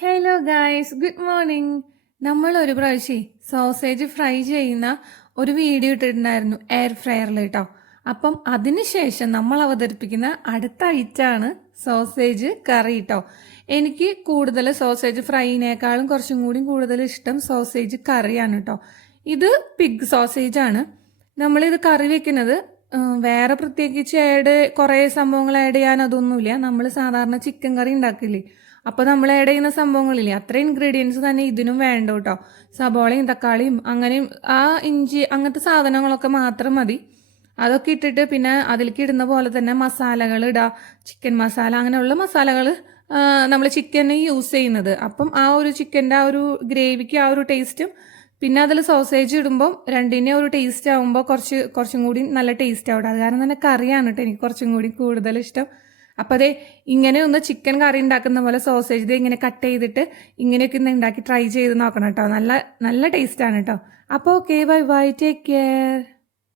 Hello guys good morning നമ്മൾ ഒരു പ്രാവശ്യം സോസേജ് ഫ്രൈ ചെയ്യുന്ന ഒരു വീഡിയോ ഇട്ടിട്ടുണ്ടായിരുന്നു എയർ ഫ്രയറിൽ കേട്ടോ അപ്പം അതിനുശേഷം നമ്മൾ അവതരിപ്പിക്കുന്ന അടുത്ത ഐറ്റാണ് സോസേജ് കറി കേട്ടോ എനിക്ക് കൂടുതൽ സോസേജ് ഫ്രൈനേക്കാളും കുറച്ചും കൂടി കൂടുതൽ ഇഷ്ടം സോസേജ് കറിയാണ് കേട്ടോ ഇത് പിഗ് സോസേജ് ആണ്. നമ്മളിത് കറി വെക്കുന്നത് വേറെ പ്രത്യേകിച്ച് ആഡ് കുറേ സംഭവങ്ങൾ ആഡ് ചെയ്യാൻ അതൊന്നുമില്ല. നമ്മൾ സാധാരണ ചിക്കൻ കറി ഉണ്ടാക്കില്ലേ? അപ്പോൾ നമ്മൾ ആഡ് ചെയ്യുന്ന സംഭവങ്ങളില്ലേ അത്ര ഇൻഗ്രീഡിയൻസ് തന്നെ ഇതിനും വേണ്ട കേട്ടോ. സബോളയും തക്കാളിയും അങ്ങനെയും ആ ഇഞ്ചി അങ്ങനത്തെ സാധനങ്ങളൊക്കെ മാത്രം മതി. അതൊക്കെ ഇട്ടിട്ട് പിന്നെ അതിലേക്ക് ഇടുന്ന പോലെ തന്നെ മസാലകൾ ഇടുക ചിക്കൻ മസാല അങ്ങനെയുള്ള മസാലകൾ നമ്മൾ ചിക്കന് യൂസ് ചെയ്യുന്നത്. അപ്പം ആ ഒരു ചിക്കന്റെ ആ ഒരു ഗ്രേവിക്ക് ആ ഒരു ടേസ്റ്റും പിന്നെ അതിൽ സോസേജ് ഇടുമ്പോൾ രണ്ടിന്റെ ഒരു ടേസ്റ്റ് ആകുമ്പോൾ കുറച്ച് കുറച്ചും കൂടി നല്ല ടേസ്റ്റ് ആവട്ടെ അത് കാരണം തന്നെ കറിയാണ് കേട്ടോ എനിക്ക് കുറച്ചും കൂടി കൂടുതൽ ഇഷ്ടം. അപ്പോൾ അതെ ഇങ്ങനെ ഒന്ന് ചിക്കൻ കറി ഉണ്ടാക്കുന്ന പോലെ സോസേജ് ഇങ്ങനെ കട്ട് ചെയ്തിട്ട് ഇങ്ങനെയൊക്കെ ഒന്ന് ഉണ്ടാക്കി ട്രൈ ചെയ്ത് നോക്കണം കേട്ടോ നല്ല നല്ല ടേസ്റ്റാണ് കേട്ടോ അപ്പോൾ okay bye bye take care